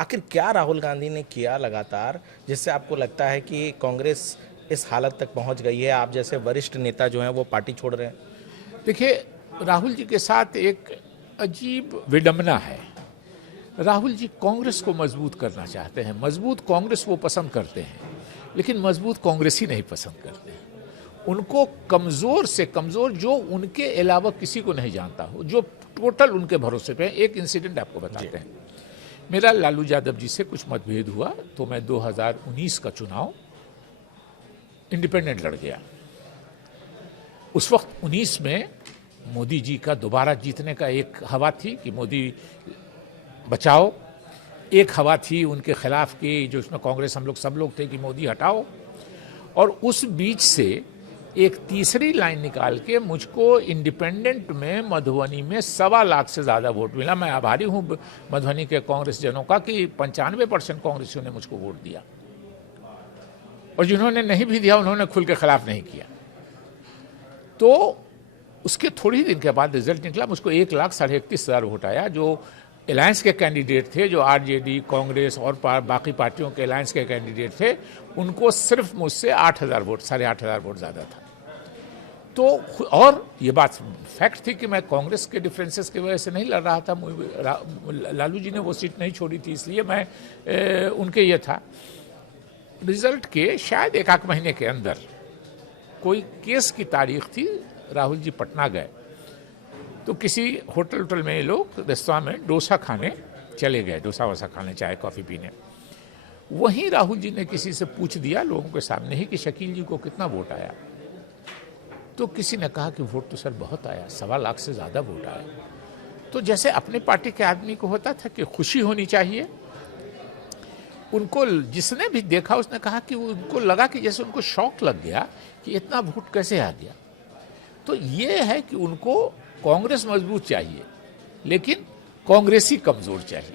आखिर क्या राहुल गांधी ने किया लगातार जिससे आपको लगता है कि कांग्रेस इस हालत तक पहुंच गई है, आप जैसे वरिष्ठ नेता जो हैं वो पार्टी छोड़ रहे हैं? देखिए, राहुल जी के साथ एक अजीब विडंबना है। राहुल जी कांग्रेस को मजबूत करना चाहते हैं, मजबूत कांग्रेस वो पसंद करते हैं, लेकिन मजबूत कांग्रेस ही नहीं पसंद करते हैं। उनको कमज़ोर से कमज़ोर, जो उनके अलावा किसी को नहीं जानता हो, जो टोटल उनके भरोसे पे है। एक इंसिडेंट आपको बताते हैं। मेरा लालू यादव जी से कुछ मतभेद हुआ, तो मैं 2019 का चुनाव इंडिपेंडेंट लड़ गया। उस वक्त 19 में मोदी जी का दोबारा जीतने का एक हवा थी कि मोदी बचाओ, एक हवा थी उनके खिलाफ की जो उसमें कांग्रेस हम लोग सब लोग थे कि मोदी हटाओ। और उस बीच से एक तीसरी लाइन निकाल के मुझको इंडिपेंडेंट में मधुबनी में 1.25 लाख से ज़्यादा वोट मिला। मैं आभारी हूँ मधुबनी के कांग्रेस जनों का कि 95% कांग्रेसियों ने मुझको वोट दिया, और जिन्होंने नहीं भी दिया उन्होंने खुल के खिलाफ नहीं किया। तो उसके थोड़ी ही दिन के बाद रिजल्ट निकला, मुझको 1,31,30,000 वोट आया। जो अलायंस के कैंडिडेट थे, जो आरजेडी, कांग्रेस और बाकी पार्टियों के अलायंस के कैंडिडेट थे, उनको सिर्फ मुझसे 8,000 वोट, 8,500 वोट ज़्यादा था। तो और ये बात फैक्ट थी कि मैं कांग्रेस के डिफरेंसेस की वजह से नहीं लड़ रहा था। लालू जी ने वो सीट नहीं छोड़ी थी, इसलिए मैं उनके ये था। रिजल्ट के शायद 1 महीने के अंदर कोई केस की तारीख थी, राहुल जी पटना गए, तो किसी होटल में ये लोग रेस्तरां में डोसा खाने चले गए, डोसा वोसा खाने, चाय कॉफ़ी पीने। वहीं राहुल जी ने किसी से पूछ दिया लोगों के सामने ही कि शकील जी को कितना वोट आया। तो किसी ने कहा कि वोट तो सर बहुत आया, 1.25 लाख से ज़्यादा वोट आया। तो जैसे अपने पार्टी के आदमी को होता था कि खुशी होनी चाहिए, उनको जिसने भी देखा उसने कहा कि उनको लगा कि जैसे उनको शौक लग गया कि इतना वोट कैसे आ गया। तो ये है कि उनको कांग्रेस मजबूत चाहिए, लेकिन कांग्रेसी कमज़ोर चाहिए।